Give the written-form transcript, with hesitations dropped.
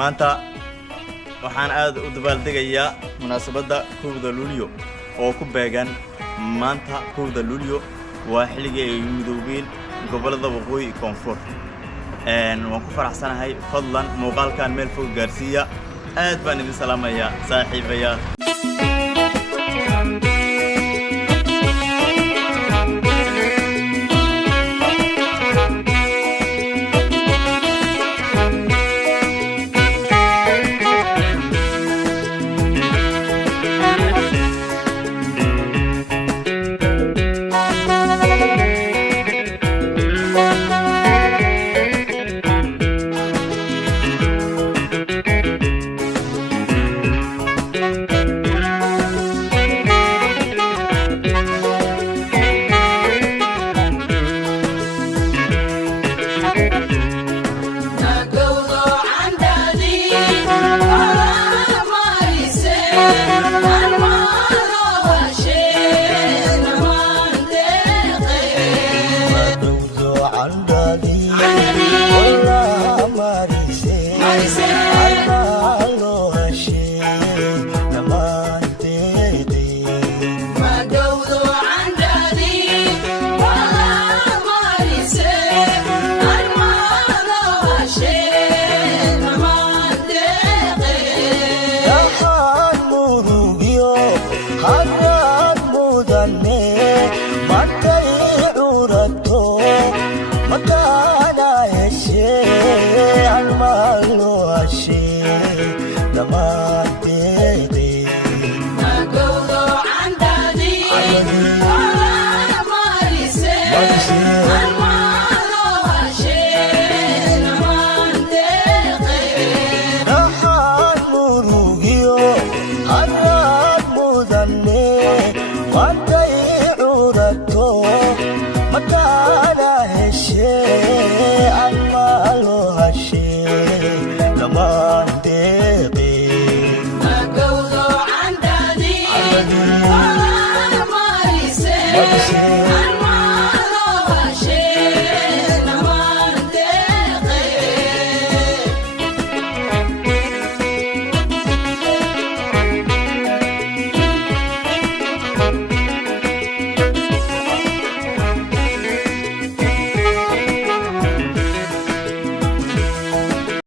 maanta waxaan aad u dabaaldegayaa munaasabadda 1 Luulyo oo ku beegan maanta 1 Luulyo waa xilligii ay midoobeen gobolada waqooyi koonfur waan ku faraxsanahay fadlan muuqaalkan meel fog gaarsiiya aad baan idin salaamayaa saaxiibayaal Yeah.